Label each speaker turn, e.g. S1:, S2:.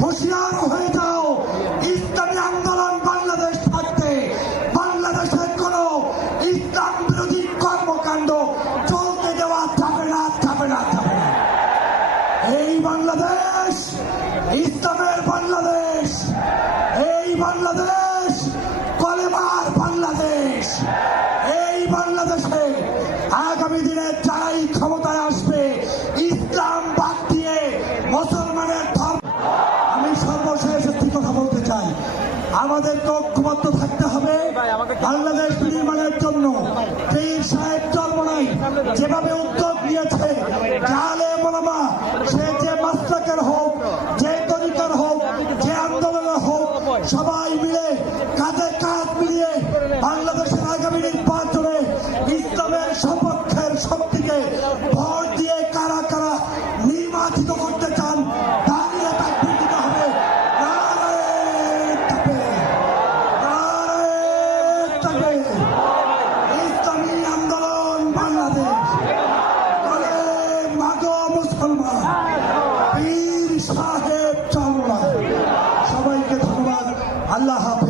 S1: হুঁশিয়ার হয়ে যাও। ইসলামী আন্দোলন বাংলাদেশ থাকতে বাংলাদেশের কোন ইসলাম বিরোধী কর্মকাণ্ড চলতে দেওয়া যাবে না যাবে না যাবে না। এই বাংলাদেশ, ইসলামের বাংলাদেশ, এই বাংলাদেশ, কলেমার বাংলাদেশ, এই বাংলাদেশে আগামী দিনে যারাই ক্ষমতায় আসে আমাদেরকে ঐক্যবদ্ধ থাকতে হবে। বাংলাদেশ নির্মাণের জন্য যেভাবে উদ্যোগ নিয়েছে সে যে মাস্টাকের হোক, যে তরিকার হোক, যে আন্দোলনের হোক, সবাই মিলে কাঁধে কাঁধ মিলিয়ে বাংলাদেশের আগামী নির্বাচনে ইসলামের সপক্ষের শক্তিকে ভোট দিয়ে কারা কারা নির্বাচিত Allah hafiz.